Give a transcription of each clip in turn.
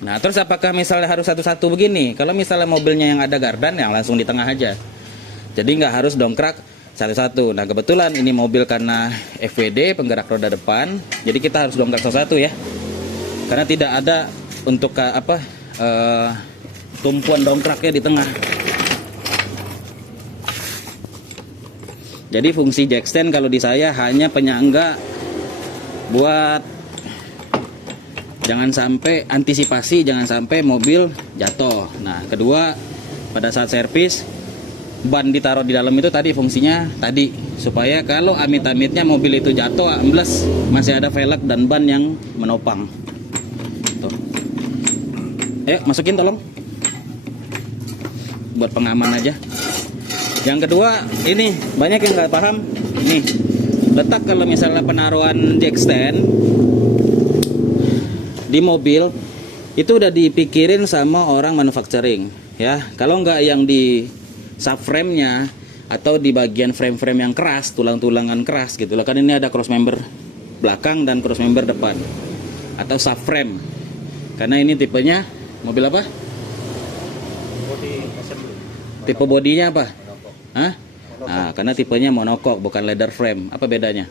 Nah, terus apakah misalnya harus satu-satu begini? Kalau misalnya mobilnya yang ada gardan, yang langsung di tengah aja. Jadi nggak harus dongkrak satu-satu. Nah, kebetulan ini mobil karena FWD, penggerak roda depan, jadi kita harus dongkrak satu-satu ya. Karena tidak ada untuk tumpuan dongkraknya di tengah. Jadi fungsi jack stand kalau di saya hanya penyangga buat jangan sampai antisipasi, jangan sampai mobil jatuh. Nah, kedua, pada saat servis ban ditaruh di dalam itu tadi fungsinya tadi supaya kalau amit-amitnya mobil itu jatuh ambles, masih ada velg dan ban yang menopang. Tuh. Ayo masukin tolong. Buat pengaman aja. Yang kedua, ini banyak yang nggak paham. Nih, letak kalau misalnya penaruhan jack stand di mobil itu udah dipikirin sama orang manufacturing ya. Kalau nggak yang di subframe-nya atau di bagian frame-frame yang keras, tulang-tulangan keras gitu lah. Kan ini ada cross member belakang dan cross member depan atau subframe. Karena ini tipenya mobil apa? Body assembly. Tipe bodinya apa? Hah? Nah, karena tipenya monocoque bukan leather frame. Apa bedanya?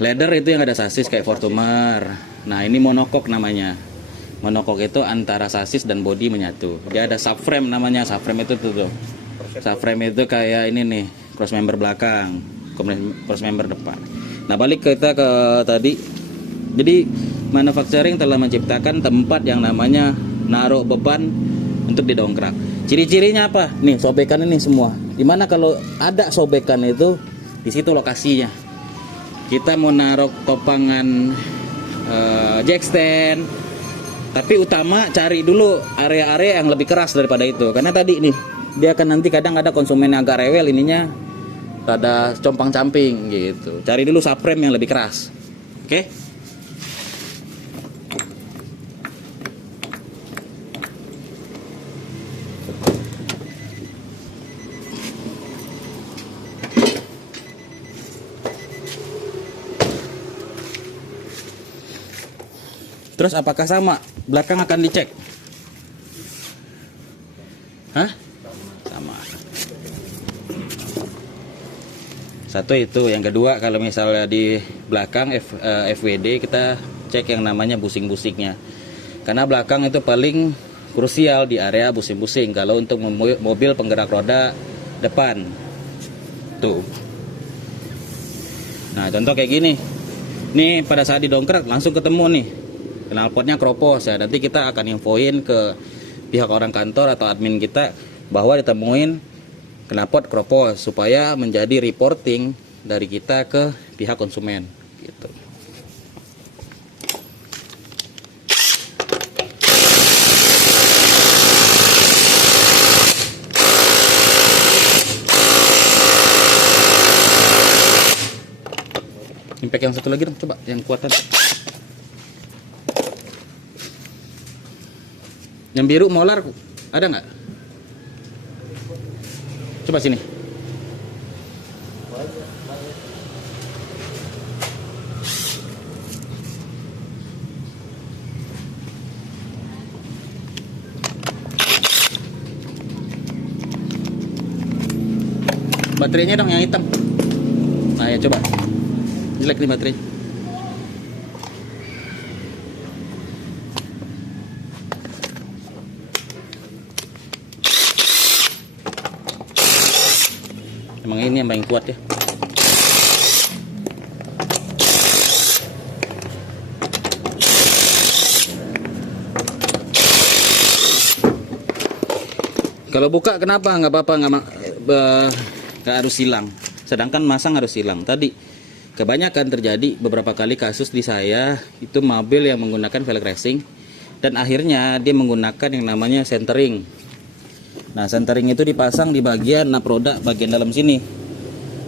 Leather itu yang ada sasis kayak Fortuner. Nah, ini monocoque namanya. Monocoque itu antara sasis dan bodi menyatu. Dia ada subframe namanya. Subframe itu tuh. Subframe itu kayak ini nih, cross member belakang, cross member depan. Nah, balik kita ke tadi. Jadi, manufacturing telah menciptakan tempat yang namanya naruh beban untuk didongkrak. Ciri-cirinya apa? Nih, sobekan ini semua. Dimana kalau ada sobekan itu, di situ lokasinya. Kita mau naruh topangan jack stand, tapi utama cari dulu area-area yang lebih keras daripada itu. Karena tadi nih, dia akan nanti kadang ada konsumen agak rewel, ininya rada compang-camping gitu. Cari dulu subframe yang lebih keras. Oke? Terus apakah sama? Belakang akan dicek? Hah? Sama. Satu itu. Yang kedua, kalau misalnya di belakang FWD kita cek yang namanya busing-busingnya. Karena belakang itu paling krusial di area busing-busing kalau untuk mobil penggerak roda depan. Tuh. Nah, contoh kayak gini. Nih pada saat didongkrak langsung ketemu nih. Knalpotnya kropos ya. Nanti kita akan infoin ke pihak orang kantor atau admin kita bahwa ditemuin knalpot kropos supaya menjadi reporting dari kita ke pihak konsumen gitu. Impact yang satu lagi dong, coba yang kuatan. Yang biru molar ada nggak? Coba sini. Baterainya dong yang hitam. Nah ya coba. Jelek nih baterai. Emang ini yang paling kuat ya. Kalau buka kenapa? Nggak apa-apa, nggak harus hilang. Sedangkan masang harus hilang. Tadi kebanyakan terjadi beberapa kali kasus di saya itu mobil yang menggunakan velg racing dan akhirnya dia menggunakan yang namanya centering. Nah, centering itu dipasang di bagian nap roda bagian dalam sini.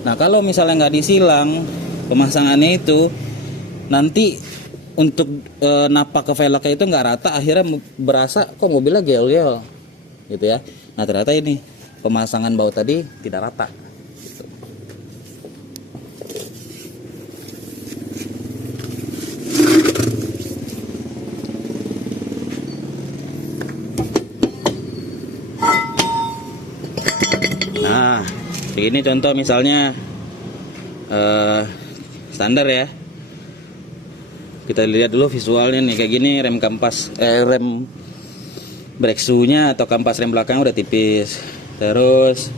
Nah, kalau misalnya nggak disilang pemasangannya itu, nanti untuk napak ke velgnya itu nggak rata, akhirnya berasa kok mobilnya gel-gel gitu ya. Nah, ternyata ini pemasangan baut tadi tidak rata gitu. Ini contoh misalnya standar ya. Kita lihat dulu visualnya nih, kayak gini rem kampas rem brake shoe-nya atau kampas rem belakang udah tipis. Terus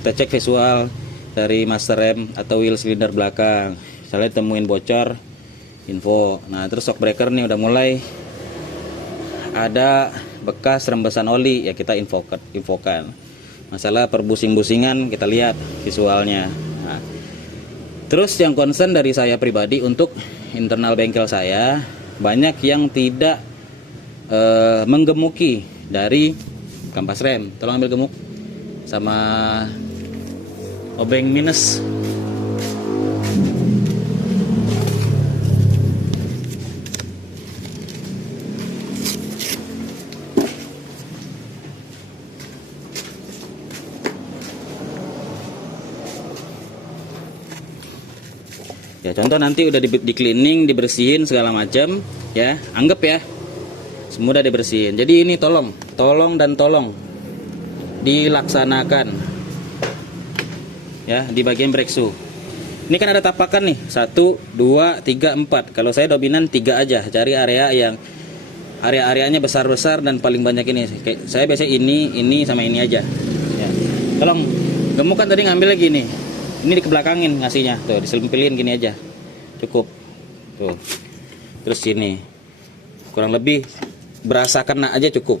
kita cek visual dari master rem atau wheel cylinder belakang. Misalnya temuin bocor, info. Nah, terus shock breaker nih udah mulai ada bekas rembesan oli, ya kita infokan. Masalah perbusing-busingan kita lihat visualnya. Nah, terus yang concern dari saya pribadi untuk internal bengkel saya, banyak yang tidak menggemuki dari kampas rem. Tolong ambil gemuk sama obeng minus. Ya, contoh nanti udah di cleaning, dibersihin segala macam, ya. Anggap ya, semua udah dibersihin. Jadi ini tolong dilaksanakan. Ya, di bagian brake shoe. Ini kan ada tapakan nih, 1, 2, 3, 4. Kalau saya dominan 3 aja, cari area yang area-areanya besar-besar dan paling banyak ini. Kayak saya biasanya ini sama ini aja. Ya. Tolong, gemuk kan tadi ngambil lagi nih. Ini dikebelakangin ngasihnya, tuh diselimpilin gini aja, cukup. Tuh, terus sini, kurang lebih berasa kena aja cukup.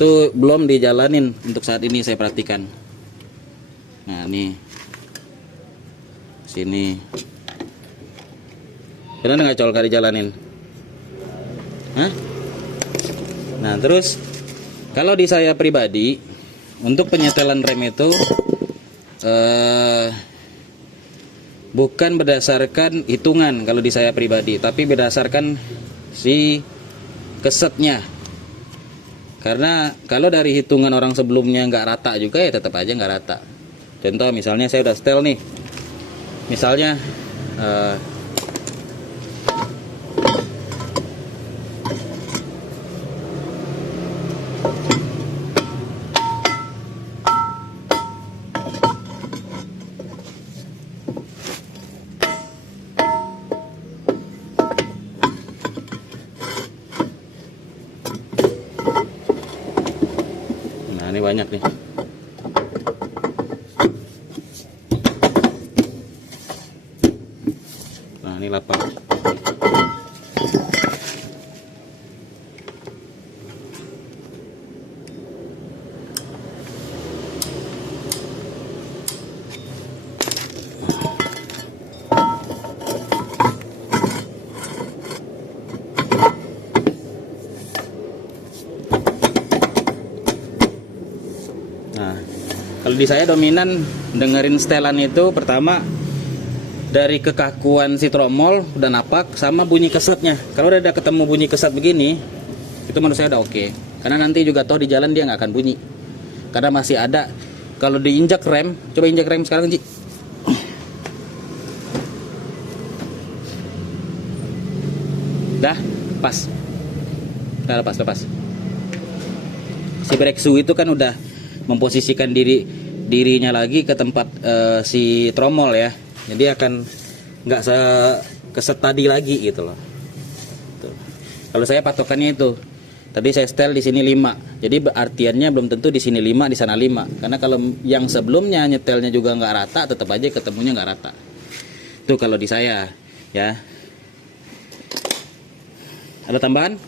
Tuh belum dijalanin untuk saat ini saya perhatikan. Nah nih, sini, benar nggak colok dijalanin? Hah? Nah terus, kalau di saya pribadi, untuk penyetelan rem itu bukan berdasarkan hitungan kalau di saya pribadi, tapi berdasarkan si kesetnya. Karena kalau dari hitungan orang sebelumnya nggak rata juga, ya tetap aja nggak rata. Contoh misalnya saya udah setel nih, misalnya ini banyak nih. Nah ini lapang. Nah, kalau di saya dominan dengerin setelan itu pertama dari kekakuan si tromol udah napak sama bunyi kesetnya. Kalau udah ketemu bunyi keset begini, itu menurut saya udah oke. Karena nanti juga toh di jalan dia nggak akan bunyi. Karena masih ada. Kalau diinjak rem, coba injak rem sekarang Ci. Dah, pas. Dah lepas. Si brake shoe itu kan udah memposisikan dirinya lagi ke tempat si tromol ya, jadi akan nggak keset tadi lagi gitu loh. Tuh. Kalau saya patokannya itu tadi saya setel di sini 5, jadi artiannya belum tentu di sini 5 di sana 5, karena kalau yang sebelumnya nyetelnya juga nggak rata, tetap aja ketemunya nggak rata. Itu kalau di saya ya. Ada tambahan?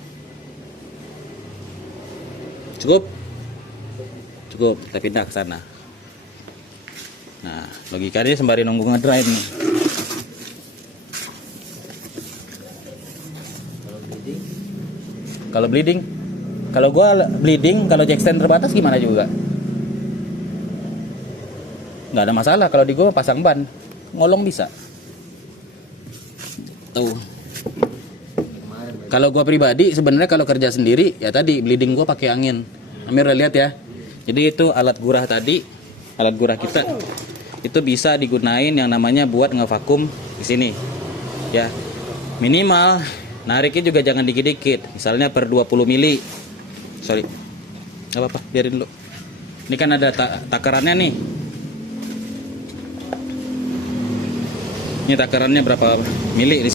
Cukup, kita pindah ke sana. Nah, logikanya sembari nunggu ngedrive nih. Kalau bleeding, kalau gua bleeding, kalau jack stand terbatas gimana juga? Nggak ada masalah kalau di gua pasang ban, ngolong bisa. Tuh. Kalau gua pribadi sebenarnya kalau kerja sendiri ya tadi bleeding gua pakai angin. Amir udah lihat ya. Jadi itu alat gurah tadi, alat gurah kita itu bisa digunain yang namanya buat ngevakum di sini. Ya. Minimal nariknya juga jangan dikit-dikit. Misalnya per 20 mili. Sorry. Enggak apa-apa, biarin dulu. Ini kan ada takarannya nih. Ini takarannya berapa mili?